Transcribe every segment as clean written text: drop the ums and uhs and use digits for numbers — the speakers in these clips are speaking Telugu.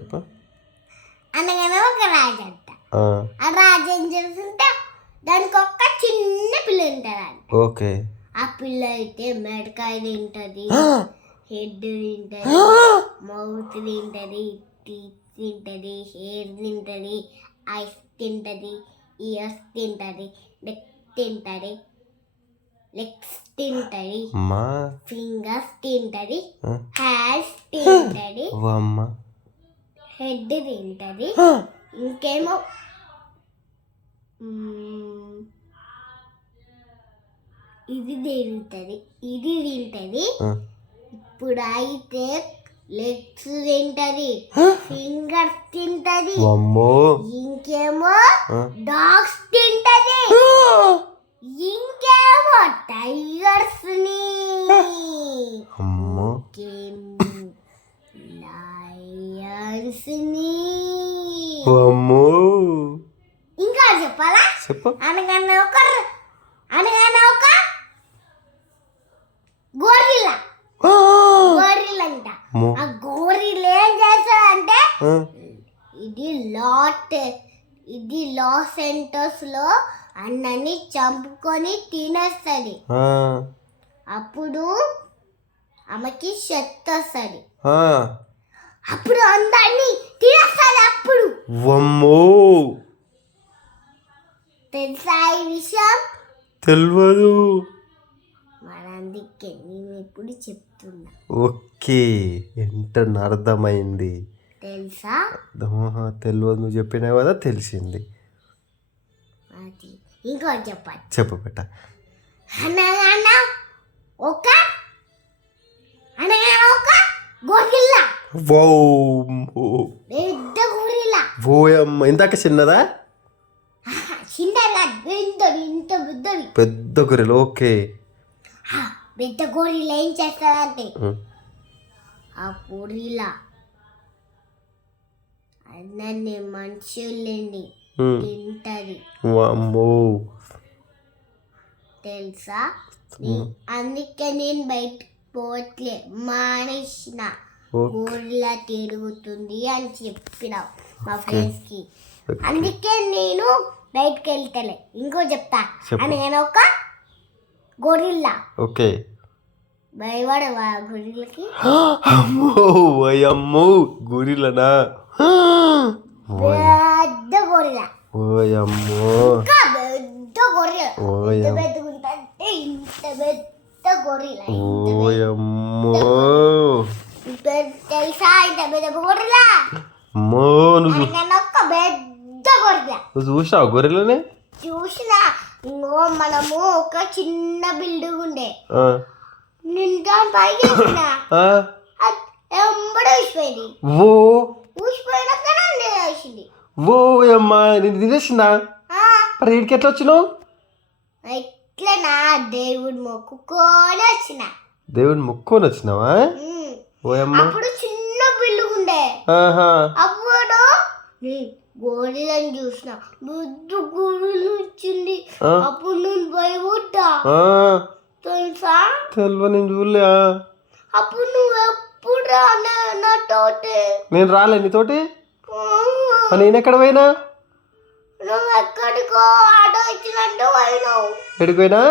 చెప్పు. అనగానే ఒక రాజు అంట. ఆ రాజు ఏం చేస్తుంటే దానికి ఒక చిన్న పిల్ల ఉంటుంది. ఓకే. ఆ పిల్ల అయితే మెడకాయ తింటది, హెడ్ తింటది, మౌత్ తింటది, టీత్ తింటది, హెయిర్ తింటది, ఐస్ తింటది, ఇయర్స్ తింటది, నెక్ తింటది, లెగ్స్ తింటది, ఫింగర్స్ తింటది, హ్యాండ్స్ తింటది, హెడ్ తింటది, ఇంకేమో ఇది తింటది, ఇది తింటది. ఇప్పుడు అయితే లెగ్స్ తింటది, ఫింగర్స్ తింటది, ఇంకేమో డాగ్స్ తింటది, ఇంకేమో టైగర్స్ ని, లయన్స్ ని. ఇంకా చెప్పాలా? అనగానే ఒక గోరిల్లా అంట. ఆ గోరిల్లా ఏం చేస్తాడంటే ఇది లాస్ సెంటర్స్ లో అన్నని చంపుకొని తినేస్తుంది. అప్పుడు ఆమెకి శక్తి వస్తుంది. అప్పుడు అందరినీ తినేస్తుంది. అప్పుడు తెలుసా ఈ విషయం? తెలియదు. అందుకే నేను ఇప్పుడు చెప్తున్నా. ఓకే, ఏంటన్నా అర్థమైంది. తెలుసా? తెలియదు, నువ్వు చెప్పినావు కదా తెలిసింది. ఇంకో చెప్పాలి. చెప్పు పెట్ట. అనగానే ఒక గొరిల్లా, పెద్ద గొరిల్లా. ఓయమ్మ, ఇందాక చిన్నదా? పెద్ద గొర్రెలు. ఓకే. పెద్ద గొరిల్లా ఏం చేస్తారంటే ఆ గొరిల్లా అన్నీ మనుషుల్ని తింటది. తెలుసా? అందుకే నేను బయటకు పోట్లే మానేసిన. గొరిల్లా తిరుగుతుంది అని చెప్పిన మా ఫ్రెండ్స్ కి. అందుకే నేను బయటకు వెళ్తలే. ఇంకో చెప్తా. నేను ఒక గొరిల్లా. ఓకే. భయపడవా గొరిల్లకి? అమ్మో, గొరిల్లనా? పెద్ద గొరిల్లా. ఓయమ్మో, పెద్ద గొరిల్లా. పెద్దగుంటే ఇంత పెద్ద గొరిల్లా. ఓయమ్మో, తెలుసా ఇంత పెద్ద గొరిల్లా? అమ్మో, ఒక పెద్ద గొరిల్లా. నువ్వు చూసావు గొర్రెలని? చూసినా. ఇంకో మనము ఒక చిన్న బిల్డింగ్ ఉండే, నేను దాని పైకి వేసిన ఎంబడే ఊసిపోయింది. ఊసిపోయినాక వేసింది. ఓ అమ్మా, నేను తినేసిందా? మరి వీడికి ఎట్లా వచ్చినావు? ఇట్లా నా దేవుడు మొక్కుకొని వచ్చిన. దేవుడు మొక్కుకొని వచ్చినావా? అప్పుడు చిన్న బిల్డింగ్ ఉండే. అప్పుడు గోరిల్లని చూసిన. బుద్ధు గోరిల్లు వచ్చింది. అప్పుడు నేను భయపడ్డా. తెలుసా? తెలియదు, నేను చూడలే. అప్పుడు నువ్వు ఎప్పుడు రాలే నాతోటి. నేను రాలే నీతోటి? నేను ఎక్కడ పోయినా? నువ్వు ఎక్కడికో ఆటో వచ్చినట్టు పోయినావు. ఎక్కడికి పోయినా?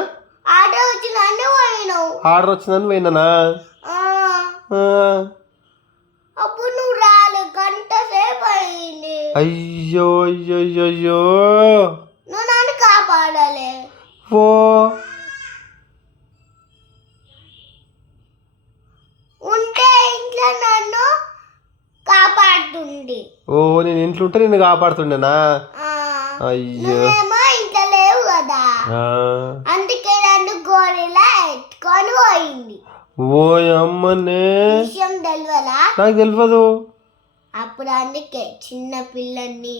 ఆటో వచ్చినట్టు పోయినావు. ఆర్డర్ వచ్చిందని పోయినానా? అప్పుడు నువ్వు రాలే. గంట సేపు అయింది. అయ్యో అయ్యో అయ్యో, నువ్వు నన్ను కాపాడాలి. ఉంటే ఇంట్లో నన్ను కాపాడుతుంది. నేను ఇంట్లో ఉంటే నిన్ను కాపాడుతుండేనా? అయ్యో, ఇంట్లో లేవు కదా, అందుకే నన్ను గోరిల్లా ఎత్తుకొని పోయింది. అమ్మనే, విషయం తెలియదా? నాకు తెలియదు. అప్పుడు అందుకే చిన్న పిల్లల్ని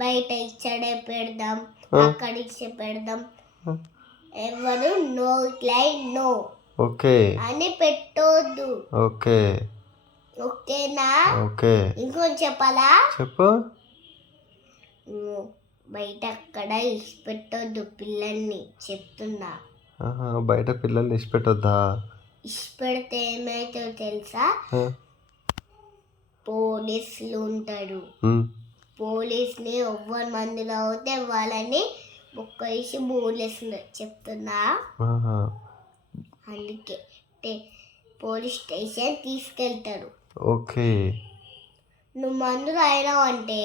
బయట ఇచ్చడే పెడదాం, అక్కడ ఇచ్చే పెడదాం. ఎవరు నో క్లైన్ నో అని పెట్టొద్దు. ఓకేనా? ఇంకొంచెం చెప్పాలా? చెప్పు. బయట అక్కడ ఇచ్చి పెట్టొద్దు పిల్లల్ని, చెప్తున్నా. బయట పిల్లల్ని ఇచ్చి పెట్టొద్దా? ఇచ్చి పెడితే ఏమైతుందో తెలుసా? పోలీసులు ఉంటారు. పోలీస్ని ఎవ్వరి మందిలో అవుతే వాళ్ళని ఒక్క వేసి బోలేస్తుంది చెప్తున్నా. అందుకే పోలీస్ స్టేషన్ తీసుకెళ్తారు. ఓకే. నువ్వు మందులు అయినావు అంటే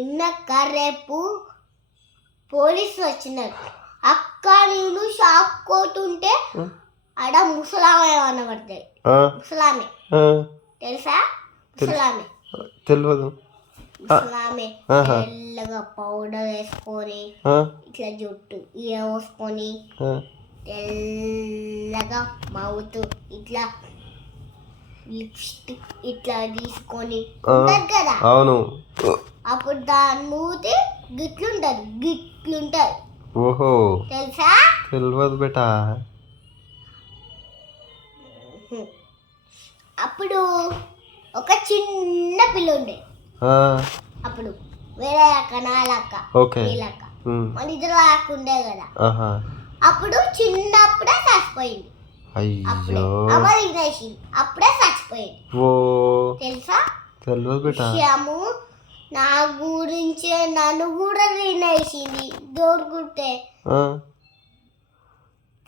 ఇన్నక్క రేపు పోలీసు వచ్చినారు అక్క నేను షాక్ కోతుంటే ఆడ ముసలామె ఏమన్నా పడతాయి. ముసలామె తెలుసా? ముసలామె తెలియదు. ముసలామె తెల్లగా పౌడర్ వేసుకొని ఇట్లా జుట్టు ఇయ పోసుకొని తెల్లగా మౌత్ ఇట్లా లిప్స్టిక్ ఇట్లా తీసుకొని ఉంటారు కదా. అవును. అప్పుడు దాని మూతి గిట్లుంటది. ఓహో తెలుసా? తెలియదు బేటా. అప్పుడు ఒక చిన్న పిల్ల ఉండే. అప్పుడు వేరే అక్క నాలక్క వీళ్ళక్క మన ఇద్దరు అక్క ఉండే కదా. అప్పుడు చిన్నప్పుడే చచ్చిపోయింది. అయ్యో అప్పుడే చచ్చిపోయింది. తెలుసా? తెలియదు బేటా. విషయము నా గురించే నన్ను కూడా తినేసింది దొరుకుతే.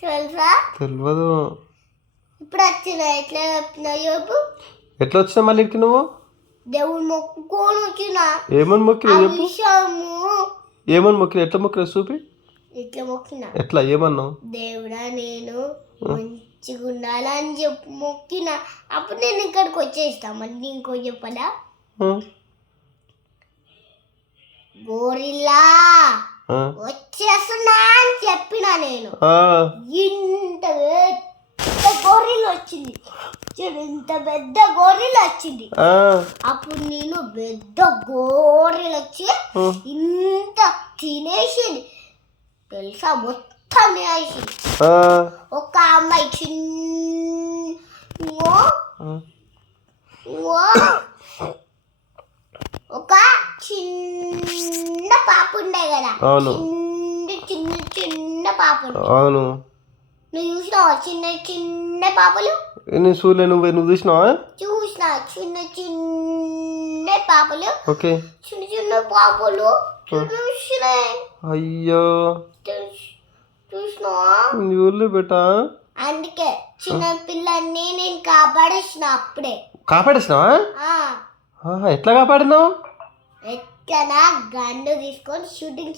తెలుసా? తెలియదు. ఇప్పుడు వచ్చిన ఎట్లా చెప్పినా చెప్పు. ఎట్లా వచ్చినా మళ్ళీ ఇంటికి నువ్వు? దేవుడు మొక్కుకొని వచ్చిన. ఏమని మొక్కిన చెప్పు. విషయము ఏమని మొక్కిన? ఎట్లా మొక్కిన చూపి. ఇట్లా మొక్కిన. ఎట్లా ఏమన్నావు? దేవుడా నేను మంచిగా ఉండాలని చెప్పి మొక్కిన. అప్పుడు నేను ఇక్కడికి వచ్చేస్తా. మళ్ళీ ఇంకో చెప్పదా? గోరిల్లా వచ్చేస్తున్నా అని చెప్పిన. నేను ఇంత పెద్ద గోరిల్లా వచ్చింది. ఇంత పెద్ద గోరిల్లా వచ్చింది. అప్పుడు నేను పెద్ద గోరిల్లా వచ్చి ఇంత తినేసింది తెలుసా. మొత్తం తినేసింది. ఒక అమ్మాయి ఒక చిన్న పాప ఉండే కదా. చిన్న చిన్న పాప. అవును. నువ్వు చూసినావా చిన్న చిన్న పాపలు? నేను చూడలే. నువ్వు చూసినావా? చూసినా చిన్న చిన్న పాపలు. ఓకే. చిన్న చిన్న పాపలు చూసినాయి. అయ్యో చూసినావా? చూడలే బేటా. అందుకే చిన్న పిల్లల్ని నేను కాపాడేసిన. అప్పుడే కాపాడేసినావా? ఎట్లా కాపాడినావు? ఎట్లా గన్ను తీసుకొని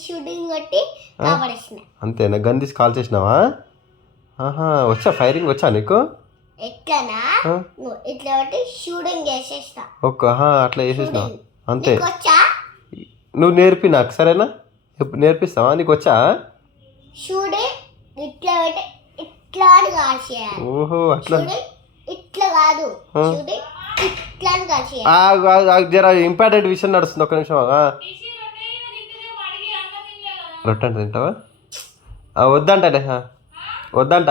షూటింగ్ కొట్టి కాపాడేసిన. అంతేనా? గన్ తీసి కాల్ చేసినావా? వచ్చా ఫైరింగ్ వచ్చా నీకు? ఎట్లనా ఇట్లా బట్టి షూటింగ్ చేసేస్తా. అట్లా చేసేసినావు అంతే. వచ్చా? నువ్వు నేర్పి నాకు సరేనా? నేర్పిస్తావా? నీకు వచ్చా షూటింగ్? ఇట్లా బట్టి ఇట్లా అని కాల్చేయాలి. ఓహో అట్లా. ఇట్లా కాదు షూటింగ్ ఇట్లా అని కాల్చేయాలి. జర ఇంపార్టెంట్ విషయం నడుస్తుంది. ఒక్క నిమిషం. రొట్టె అంటే తింటావా? వద్దంటే వద్దంట.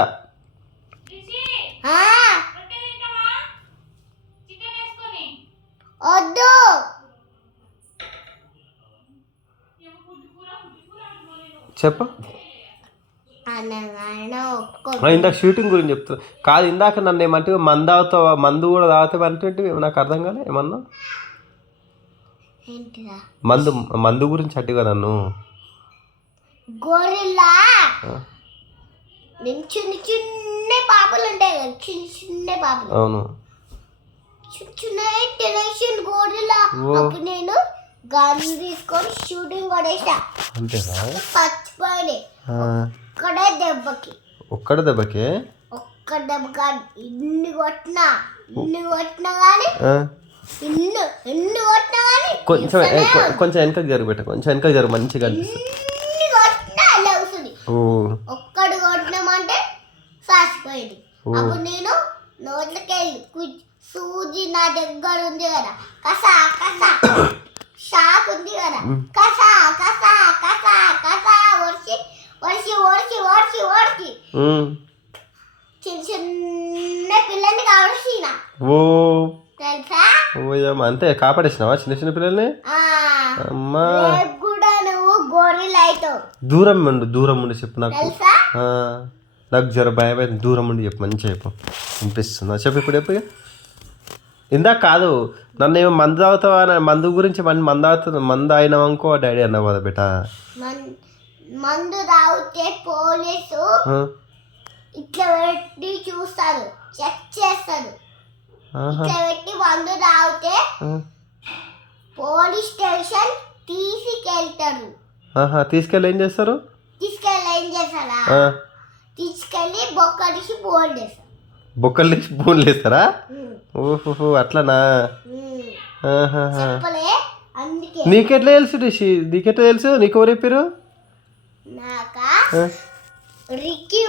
వద్దు. చెప్పు. ఇందాక షూటింగ్ గురించి చెప్తున్నా కాదు. ఇందాక నన్ను ఏమంటే మందు కూడా తాగుతావు అంటే నాకు అర్థం కాలే. ఏమన్నా మందు గురించి అట్టుగా నన్ను. గొరిల్లా చిన్న చిన్న పాపలు ఉంటాయి కదా. చిన్న పాపలు. అవును. చిన్న టెన్షన్ గొరిల్లా. అప్పుడు నేను గన్ తీసుకొని షూటింగ్ కొట్టేసా. అంతేనా? చచ్చిపోయింది ఒక్కడే దెబ్బకి. ఒక్క దెబ్బకి ఇన్ని కొట్టినా కానీ ఎన్ని కొట్టినా కానీ కొంచెం వెనకకి జరుగు. కొంచెం వెనకకి జరుగు. మంచిగా ఒక్కడు కొట్టినామంటే చచ్చిపోయింది. అప్పుడు నేను నోట్లకెళ్ళి సూజీ నా దగ్గర ఉంది కదా. కసా కసా షాక్ ఉంది కదా. కసా కసా కసా కసా ఒడిచి చిన్న చిన్న పిల్లల్ని కావడసిన. తెలుసా? అంతే కాపాడేసినావా చిన్న చిన్న పిల్లల్ని? అమ్మా కూడా నువ్వు గొరిల్లా అవుతావు. దూరం ఉండి చెప్పు నాకు. నాకు జర భయం అయితే దూరం ఉండి చెప్పు. మంచిగా చెప్పు. వినిపిస్తుందా? చెప్పు ఇప్పుడు చెప్పు. ఇందాక కాదు నన్ను ఏమో మందు తాగుతావా మందు గురించి మందు అయినావనుకో డాడీ అన్నావు కదా బేట. మందు తాగితే పోలీసు ఇట్లా పెట్టి చూస్తారు, చెక్ చేస్తారు. ఇట్లా పెట్టి మందు తాగితే పోలీస్ స్టేషన్ తీసుకెళ్తారు. తీసుకెళ్ళి ఏం చేస్తారు? తీసుకెళ్ళి బొక్కడికి బోల్డ్ వేస్తారు. బొక్కలు తీసి బోన్లు వేస్తారా? ఓహో అట్లనా? నీకెట్లా తెలుసు రిషి? నీకెట్లా తెలుసు? నీకు ఎవరు చెప్పారు? రిక్కీ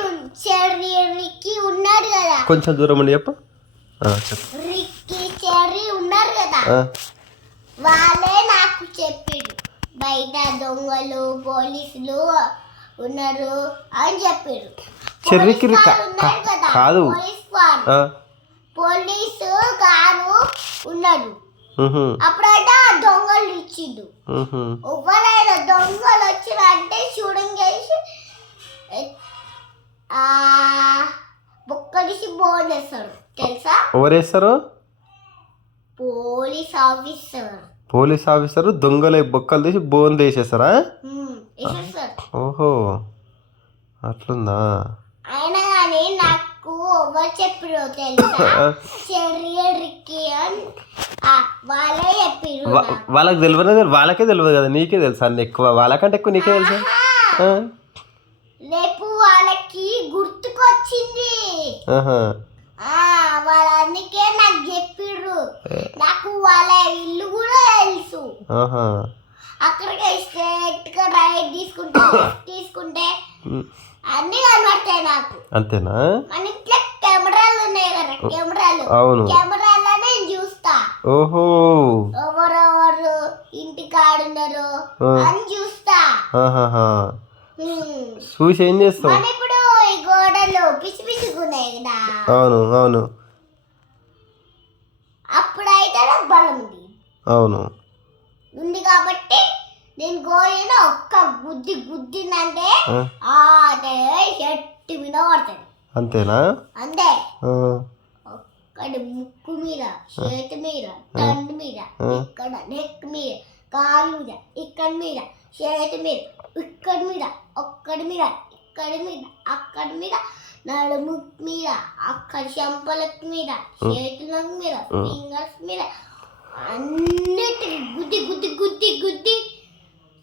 ఉన్నాడు కదా, కొంచెం దూరం ఉండి చెప్పు. రిక్కీ చెర్రీ ఉన్నారు కదా, వాళ్ళే నాకు చెప్పారు బయట దొంగలు పోలీసులు ఉన్నారు అని చెప్పారు. చెర్రీకి కాదు, పోలీసు గారు ఉన్నాడు. అప్పుడైతే ఆ దొంగలు ఇచ్చిండు. ఎవరైనా దొంగలు వచ్చినంటే షూటింగ్ చేసి బొక్కడిసి బోన్ వేస్తాడు తెలుసా? ఎవరేస్తారు? పోలీస్ ఆఫీసర్ దొంగలు బొక్కలు తీసి బోన్ వేసేస్తారా? ఓహో అట్లుందా? అయినా కానీ నాకు ఎవరు చెప్పారో తెలుసా? వాళ్ళే చెప్పారు. వాళ్ళకి తెలియదు, వాళ్ళకే తెలియదు కదా, నీకే తెలుసా? అన్ని ఎక్కువ వాళ్ళకంటే ఎక్కువ నీకే తెలుసా? రేపు వాళ్ళకి గుర్తుకొచ్చింది, వాళ్ళ అందుకే నాకు చెప్పిర్రు. నాకు వాళ్ళ ఇల్లు కూడా తెలుసు. అక్కడికి స్ట్రైట్ గా రైట్ తీసుకుంటే అన్ని కనబడతాయి నాకు. అంతేనా? మన ఇంట్లో కెమెరాలు ఉన్నాయి కదా, కెమెరాలో నేను చూస్తా. ఓహో ఎవరెవరు ఇంటి కాడున్నారు అని చూస్తా. చూసి ఏం చేస్తావు? ఇప్పుడు ఈ గోడలు పిచ్చిపిచ్చుకున్నాయి కదా. అవును అవును. అప్పుడైతే నాకు బలం అవును ఉంది కాబట్టి నేను గోడన ఒక్క గుద్దినంటే చెట్టు మీద పడుతుంది. అంతేనా? అంతే. ఒక్కడి ముక్కు మీద, చేతి మీద, తండ్రి మీద, ఇక్కడ నెక్ మీద, కాలు మీద, ఇక్కడ మీద, చేతి మీద, ఇక్కడ మీద, ఒక్కడి మీద, ఇక్కడి మీద, అక్కడి మీద, నడుము మీద, అక్కడ చెంపల మీద, చేతుల మీద, ఫింగర్స్ మీద అన్నిటికి గుద్ది గుద్ది గుద్ది గుద్ది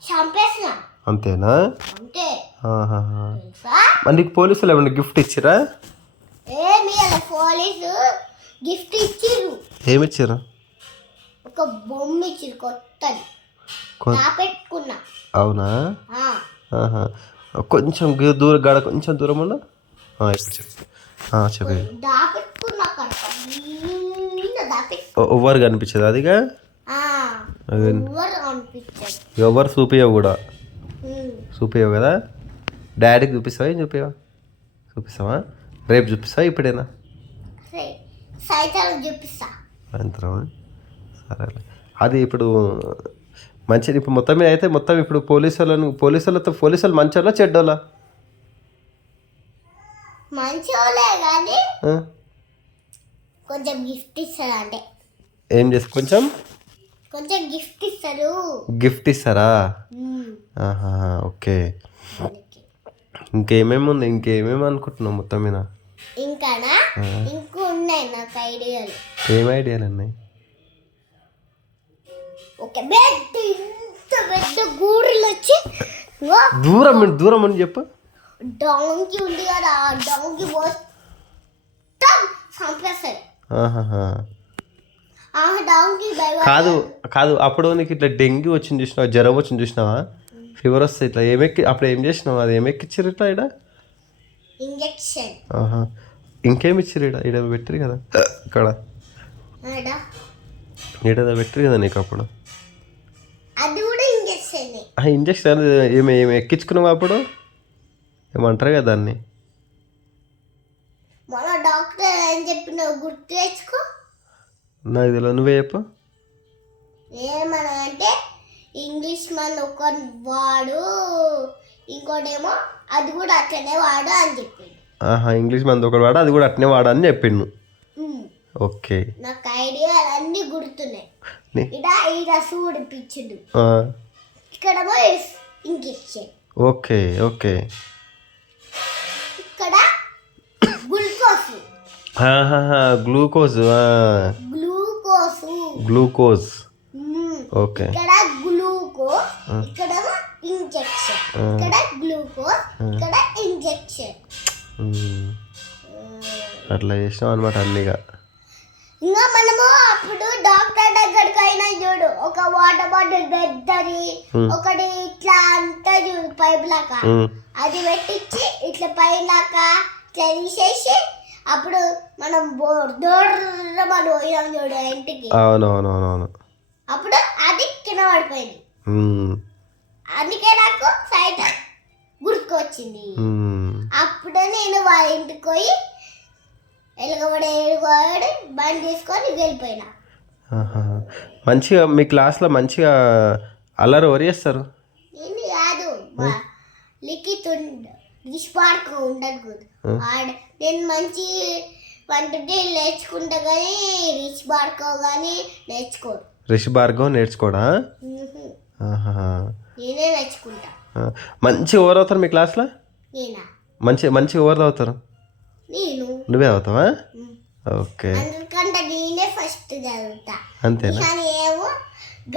చంపేసిన. అంతేనా? అంతే. నీకు పోలీసులు ఏమన్నా గిఫ్ట్ ఇచ్చిరా? ఏమి పోలీసు గిఫ్ట్ ఇచ్చిర్రు. ఏమి ఇచ్చారు? ఒక బొమ్మ ఇచ్చిర్రు కొత్తది, పెట్టుకున్నా. అవునా? కొంచెం దూరం గడ కొంచెం దూరం ఉన్నా ఇప్పుడు చెప్పు. ఎవరు కనిపించదు అదిగా? ఎవరు చూపించవు కూడా, చూపించవు కదా. డాడీకి చూపిస్తావా? ఏం చూపిస్తావా? రేపు చూపిస్తావా? ఇప్పుడేనా? సాయంత్రం. సరే. అది ఇప్పుడు మంచిది. ఇప్పుడు మొత్తం మీద అయితే మొత్తం ఇప్పుడు పోలీసులు మంచోళ్ళ చెడ్డోళ్ళ? మంచోళ్ళే కానీ కొంచెం గిఫ్ట్ ఇస్తారు. అంటే ఏం చేసి కొంచెం గిఫ్ట్ ఇస్తారా? ఓకే. ఇంకేమేమి ఉంది? ఇంకేమేమి అనుకుంటున్నావు మొత్తం మీద? ఇంకా ఉన్నాయి నాకు ఐడియాలు. ఏం ఐడియాలు ఉన్నాయి? ఒక పెద్ద గూడులు వచ్చి దూరం అని చెప్పు. డాంకీ ఉంది కదా, ఆ డాంకీ మొత్తం చంపేస్తాయి. కాదు అప్పుడు నీకు ఇట్లా డెంగ్యూ వచ్చింది చూసినావా? జ్వరం వచ్చింది చూసినావా? ఫీవర్ వస్తే ఇట్లా అప్పుడు ఏం చేసినావు? అది ఏమెక్కిచ్చారు ఇట్లా? ఇంజెక్షన్. ఇంకేమి ఇచ్చారు? ఇక్కడ పెట్టరు కదా, ఇక్కడ ఏదో పెట్టరు కదా నీకు అప్పుడు. అది కూడా ఇంజెక్షన్. ఇంజెక్షన్ ఏమి ఎక్కించుకున్నావా అప్పుడు? ఏమంటారు కదా దాన్ని? మన డాక్టర్ ఏం చెప్పినావు గుర్తు తెచ్చుకో. నాకు తెలియదు, నువ్వే చెప్పు. ఏమన్నా అంటే ఇంగ్లీష్ మన ఒక వాడు, ఇంకోటేమో అది కూడా అట్లనే వాడు అని చెప్పిండు. ఇంగ్లీష్ మంది ఒకటి వాడు, అది కూడా అట్నే వాడు అని చెప్పిండు. ఓకే. నాకు ఐడియా గుర్తున్నాయి. నీ- ఈడ సూడు పిచ్చుడు, ఆ, ఇక్కడేమో ఇంజెక్షన్, ఓకే ఓకే. ఇక్కడ glucose glucose glucose glucose okay. ఇక్కడ గ్లూకోజ్, ఇక్కడేమో ఇంజెక్షన్, ఇక్కడ గ్లూకోజ్, ఇక్కడ ఇంజెక్షన్. అట్లా చేసినాం అనమాట అన్నీగా. ఇంకా మనము అప్పుడు డాక్టర్ దగ్గరికి అయినా చూడు, ఒక వాటర్ బాటిల్ పెద్దది ఒకటి ఇట్లా అంతా చూడు పైప్ లాగా, అది పెట్టించి ఇట్లా పైలాక ఇట్లా తీసేసి అప్పుడు మనం దూరమని పోయాం చూడు ఇంటికి, అవునవునవునవును. అప్పుడు అది కింద పడిపోయింది. అందుకే నాకు సైట్ గుర్తుకొచ్చింది. అప్పుడే నేను వాళ్ళ ఇంటికి పోయి ఎలుగబడి బండి తీసుకొని వెళ్ళిపోయినా. మంచిగా మీ క్లాస్లో మంచిగా అల్లరి ఎవరు చేస్తారు? ఏంది కాదు, లిఖిత్ పార్క్ ఉండదు. నేను మంచి వంటకి నేర్చుకుంటా కానీ రిచ్ పార్క్ కానీ నేర్చుకోడు. రిషి భార్గవ్ నేర్చుకోడా? నేనే నేర్చుకుంటా. మంచి ఎవరు అవుతారు మీ క్లాస్లో? నేనా? మంచి ఎవరు అవుతారు? నేను. నువ్వే అవుతావా? ఓకే. అందుకంటే నేనే ఫస్ట్ చదువుతా. అంతేనా? కానీ ఏమో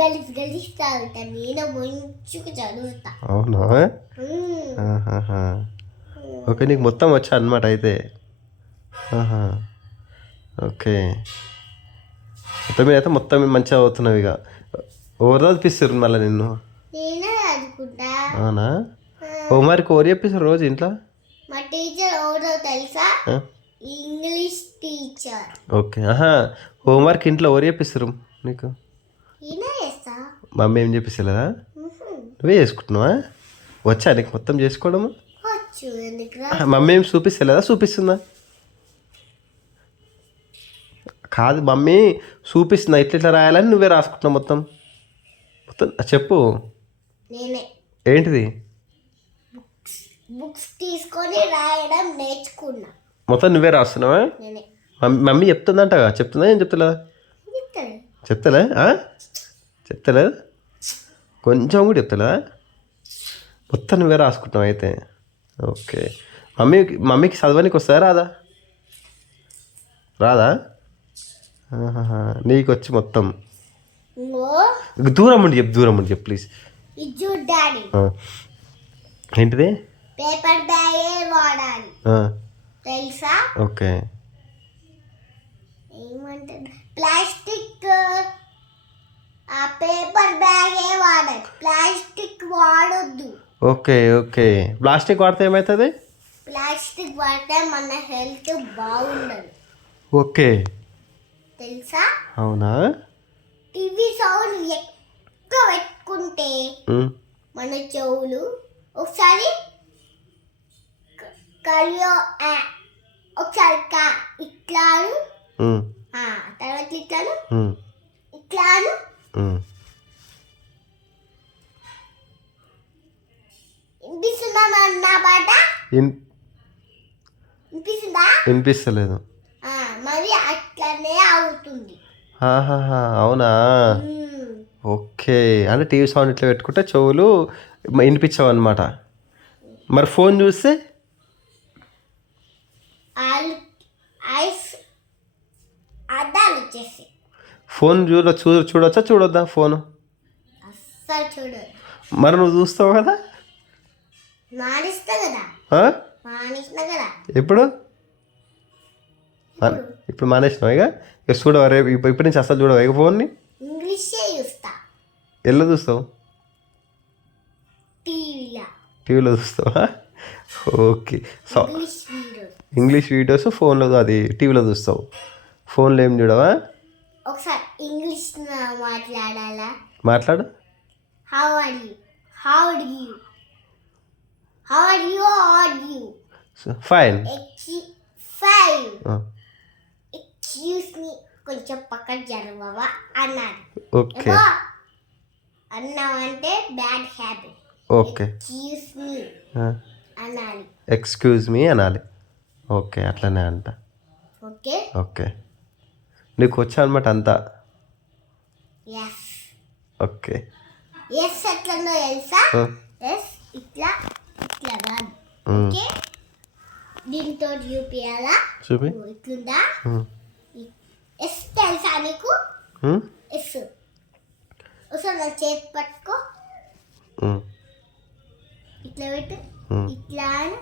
గలీజ్ చదువుతా, నేనే మంచిగా చదువుతా. అవునా? ఓకే, నీకు మొత్తం వచ్చా అనమాట అయితే. ఓకే, మొత్తం మీద అయితే మొత్తం మంచిగా అవుతున్నావు. ఇక ఎవరు చదివిస్తారు మళ్ళీ నిన్ను? నేనే చదువుకుంటా. అవునా? హోంవర్క్ ఎవరు చెప్పిస్తారు రోజు ఇంట్లో? మా టీచర్ ఎవరో తెలుసా? English teacher. ఓకే. హోంవర్క్ ఇంట్లో ఎవరు చెప్పిస్తారు నీకు? నేనే చేస్తా. మమ్మీ ఏం చెప్పిస్తలేదా? నువ్వే చేసుకుంటున్నావా? వచ్చా నీకు మొత్తం చేసుకోవడము? వచ్చు. ఎందుకురా? మమ్మీ ఏం చూపిస్తలేదా? చూపిస్తుందా? కాదు, మమ్మీ చూపిస్తుందా ఇట్లా ఇట్లా రాయాలని? నువ్వే రాసుకుంటున్నావు మొత్తం మొత్తం చెప్పు. నేనే. ఏంటిది? బుక్స్ తీసుకొని రాయడం నేర్చుకున్నా. మొత్తం నువ్వే రాస్తున్నావా? నేనే. మమ్మీ చెప్తుందంటగా? చెప్తుందా? ఏం చెప్తలేదా? చెప్తలే? చెప్తలేదు? కొంచెం కూడా చెప్తలేదా? మొత్తం నువ్వే రాసుకుంటున్నావు అయితే. ఓకే. మమ్మీకి చదవనికి వస్తుందా రాదా? రాదా? నీకు వచ్చి మొత్తం దూరం ఉండి చెప్పు ప్లీజ్. ఇజ్జు డాడీ ఏంటిది? పేపర్ బ్యాగే వాడాలి తెలుసా? ఓకే. ఏమంటారు, ప్లాస్టిక్ ఆ పేపర్ బ్యాగే వాడాలి, ప్లాస్టిక్ వాడొద్దు. Okay okay. ప్లాస్టిక్ వాడితే ఏమవుతుంది? ప్లాస్టిక్ వాడితే మన హెల్త్ బాగుండదు. ఓకే, తెలుసా? అవునా? టీవీ సౌండ్ ఎక్కువ పెట్టుకుంటే మన చెవులు ఒకసారి కరియో ఒకసారి ఇట్లాను, తర్వాత ఇట్లాను ఇట్లాను. వినిపిస్తుందా నా పాట? వినిపిస్తుందా? వినిపిస్తలేదు. మరి అట్లనే అవుతుంది. అవునా? ఓకే, అంటే టీవీ సౌండ్ ఇట్లా పెట్టుకుంటే చెవులు వినిపించవు అనమాట. మరి ఫోన్ చూస్తే అద్దాలు వచ్చేసి ఫోన్ చూడొచ్చా చూడొద్దా ఫోను? అస్సలు చూడదు. మరి నువ్వు చూస్తావు కదా? మానేస్తా కదా. మానేసినా కదా. ఎప్పుడు ఇప్పుడు మానేసినావు? ఇక చూడవా? రేపు ఇప్పటి నుంచి అసలు చూడవా ఇక ఫోన్ని? ఇంగ్లీషే చూస్తా. ఎలా చూస్తావు? టీవీలో చూస్తావా? ఓకే. ఇంగ్లీష్ వీడియోస్ ఫోన్లో, అది టీవీలో చూస్తావు. ఫోన్లో ఏం చూడవా? ఒకసారి ఇంగ్లీష్ మాట్లాడాలా? మాట్లాడు. How are you? Fine. Excuse me, కొంచెం పక్కన జరగవా అన్నాడు. ఓకే. అన్నావంటే bad habit. Okay. Excuse me అనాలి. ఎక్స్క్యూజ్ మీ అనాలి. ఓకే, అట్లనే అంట. ఓకే. ఓకే, నీకు వచ్చా అనమాట అంతా. Yes okay. ఎస్ ఎట్లనో తెలుసా? ఎస్ ఇట్లా ఇట్లా కాదు. ఓకే, దీంతో చూపియాలా? చూపి. ఇట్లుందా? ఎస్ తెలుసా నీకు? ఎస్ ఒకసారి నా చేతి పట్టుకో, ఇట్లా పెట్టు, ఇట్లా అను.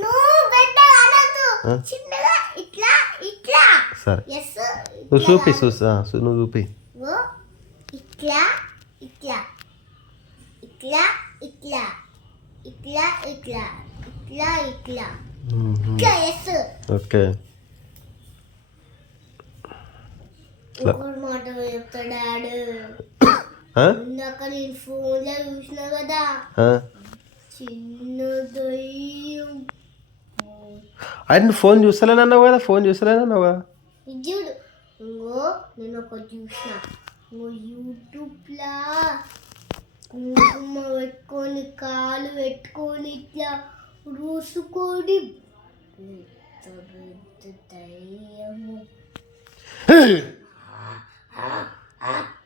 నువ్వు పెట్ట అనొద్దు, చిన్నగా ఇట్లా ఇట్లా. సరే ఎస్ నువ్వు చూపి నువ్వు చూపి. ఇట్లా ఇట్లా ఇట్లా ఇట్లా ఇట్లా ఇట్లా ఇట్లా ఇట్లా ఇట్లా. Yes okay. ఇంకోటి మాట చెప్తాడాడు. ఇందాక నేను ఫోన్లో చూసిన కదా, చిన్న దయ్యం. ఆయన నువ్వు ఫోన్ చూస్తలేనన్నావు కదా, ఫోన్ చూస్తలేనన్నావు కదా. చూడు, ఇంకో నేను ఒకటి చూసిన, ఇంకో యూట్యూబ్లా కుంకుమ పెట్టుకొని కాలు పెట్టుకొని ఇట్లా రూసుకొని పెద్ద పెద్ద దయ్యము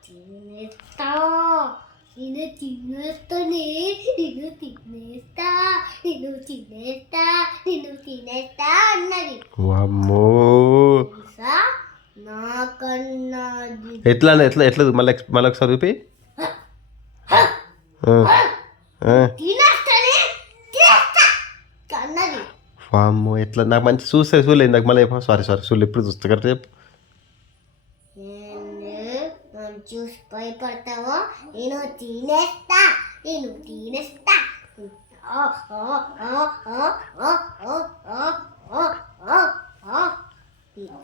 తినేస్తా, నేను తినేస్తానే, నేను తినేస్తా, నేను తినేస్తా, నేను తినేస్తా అన్నది. అమ్మో తెలుసా? నాకన్నా ఎట్లా ఎట్లా ఎట్లా మళ్ళీ ఒకసారి చూపి. తినేస్తానే, తినేస్తా అన్నది. అమ్మో ఎట్లా నాకు మంచి చూడలేదు నాకు మళ్ళీ సారీ చూడలేదు ఎప్పుడు చూస్తా కరెక్ట్ చెప్పు. నన్ను చూసి భయపడతావో? నేను తినేస్తా, నేను తినేస్తా.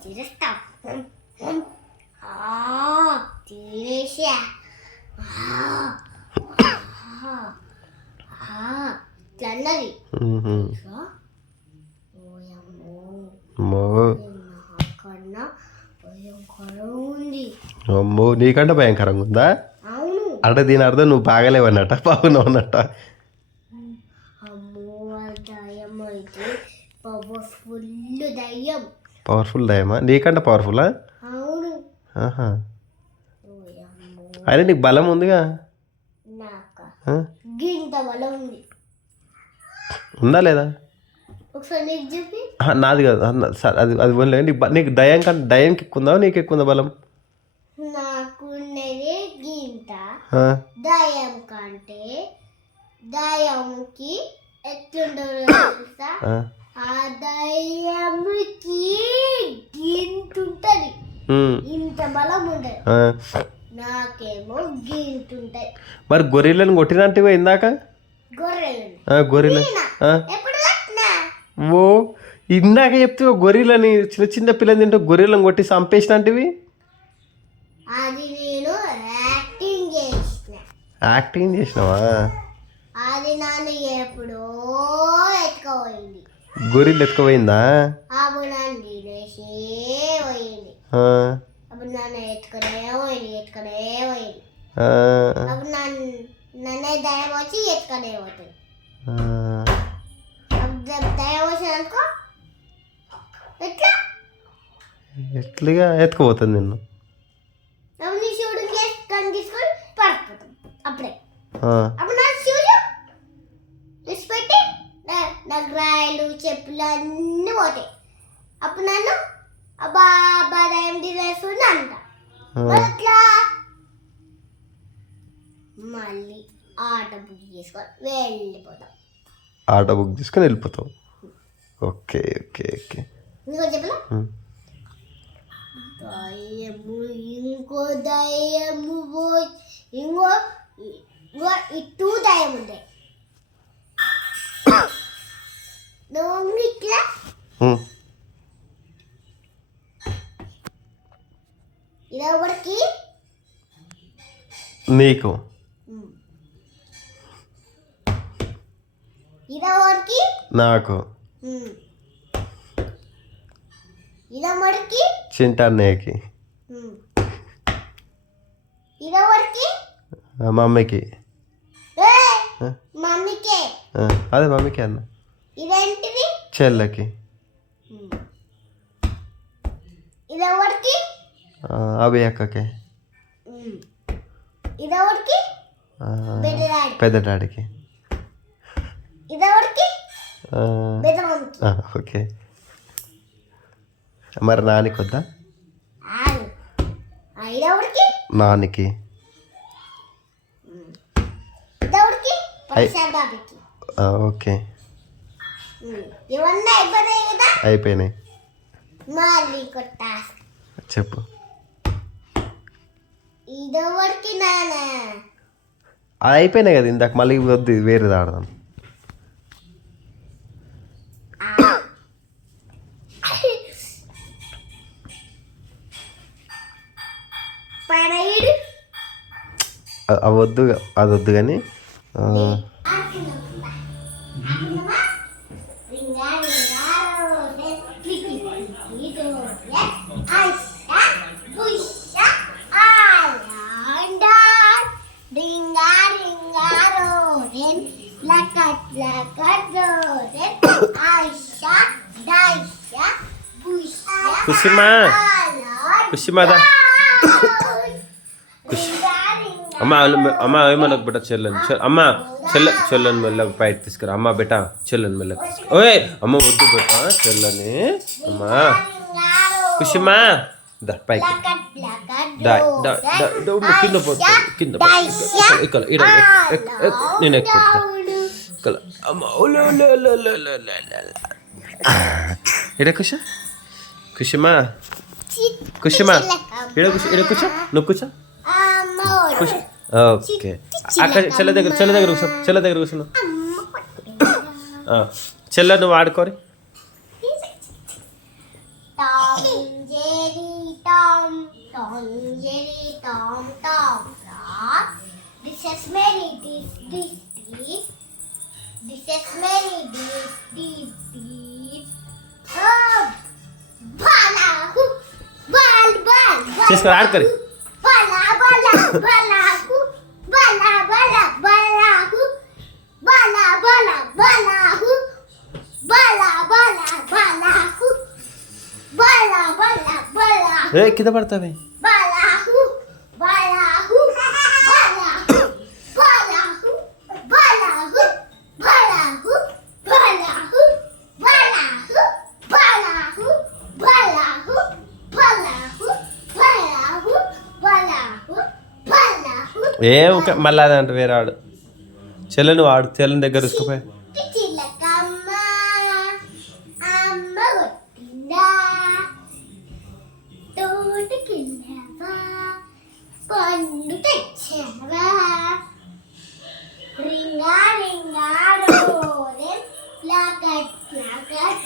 తినేస్తా, తినేసా. అన్నది. నాకన్నా భయంకరంగా ఉంది. అమ్మో నీకంటే భయంకరంగా ఉందా? అవును. అంటే దీని అర్థం నువ్వు బాగలేవన్నట్ట, బాగున్నావు అన్నట్ట. అమ్మో దయ్యం అయితే పవర్ఫుల్ దయ్యం. పవర్ఫుల్ దయ్యమా? నీకంటే పవర్ఫుల్లా? అవును. అయినా నీకు బలం ఉందిగా. నాకు గింత బలం ఉంది. ఉందా లేదా? ఒకసారి నీకు చెప్పి. నాది కాదు సార్, అది అది పోలే. నీకు దయ్యం కంటే దయ్యంకి ఎక్కువ ఉందా, నీకు ఎక్కువ ఉందా బలం? నాకున్నది గింత. దయ్యం కంటే దయ్యంకి ఎట్లుంటుందో తెలుసా? ఆ దయ్యంకి గింత ఉంటుంది, ఇంత బలం ఉంటుంది. నాకేమో గింత ఉంటాయి. మరి గొర్రెలను కొట్టినట్టుగా ఇందాక. గొర్రెలు ఎప్పుడు ఓ ఇందాక చెప్తే గొర్రెలని చిన్న చిన్న పిల్లలు తింటే గొర్రెలను కొట్టి చంపేసినట్టువి. అది నేను యాక్టింగ్ చేసిన. యాక్టింగ్ చేసినావా? అది నన్ను ఎప్పుడో ఎత్తుకోపోయింది. గొర్రెలు ఎత్తుకుపోయిందా? అప్పుడు నన్ను తినేసే పోయింది. అప్పుడు నన్ను ఎత్తుకునే పోయింది. అప్పుడు నన్నే దయ్యం వచ్చి ఎత్తుకునే పోతుంది. దయ్యం వచ్చినానుకో ఎట్లుగా ఎత్తుకుపోతుంది నిన్ను. నీ శివుడు తీసుకొని పడిపోతాం. అప్పుడు నా శివుడు విసిపెట్టి నా గ్రాయలు చెప్పులు అన్నీ పోతాయి. అప్పుడు నన్ను అబ్బా దయ్యం తినేస్తుంది అంట. అట్లా మళ్ళీ ఆటో బుక్ చేసుకొని వెళ్ళిపోతాం. ఆటో బుక్ చేసుకొని వెళ్ళిపోతాం. Okay okay okay. ఇంకో చెప్పలా? దయ్యము ఇంకో దయ్యము ఇంకో ఇటు దయ్యం ఉంటాయి. నువ్వు ఇట్లా ఇదొకటికి నీకు, ఇదొకటికి నాకు, ఇదొకటికి చింటన్నయ్యకి, ఇదొకటికి మమ్మీకి. మమ్మీకే. అదే మమ్మీకి అన్న. ఇదేంటిది? చెల్లెకి. ఇదొకటికి అభి అక్కకి. ఇదెవరికి ఆ, పెద్ద డాడీ. పెద్ద డాడీకి. ఇదెవరికి ఆ, పెద్ద మమ్మీకి. ఆ, ఓకే. మరి నానికి వద్దా? ఆగు. ఇదెవరికి నానికి. ఇదెవరికి ప్రసాద్ బాబుకి. ఓకే, ఇవన్నీ అయిపోతాయి కదా. అయిపోయినాయి. మళ్ళీ కొత్త చెప్పు. ఇదెవరికి నాన్న. అది అయిపోయినాయి కదా ఇందాక, మళ్ళీ వద్దు వేరేది ఆడదాం. పడేయుడు. అది వద్దు, అది వద్దు కానీ కుసుమా, కుసుమాదా, అమ్మ అమ్మ ఏమనకు బిడ్డ, చెల్లని అమ్మ చెల్లని మెల్లగా బయట తీసుకురా. అమ్మ బిడ్డ చెల్లని మెల్లగా తీసుకురా. ఓయ్ అమ్మ వద్దు బిడ్డ చెల్లని. అమ్మా కుసుమా దా పైకి కింద పోతా, కింద ఇక్కడ నేను ఎక్కుతా. అమ్మ ఇడ కుష కుషమా కుషమా ఇడ కూర్చో, నువ్వు కూర్చో. ఓకే అక్కడ చెల్ల దగ్గర కూర్చున్నావు. చెల్ల నువ్వు ఆడుకోరి. చేసుకో ఆడుకోరి. కింద పడతావే. ఏం మళ్ళీ అదంటే వేరే ఆడు. చెల్లె నువ్వు ఆడు, చెల్లెని దగ్గర తీసుకుపోయి. రింగా రింగా రోలెన్ ప్లాకెట్ ప్లాకెట్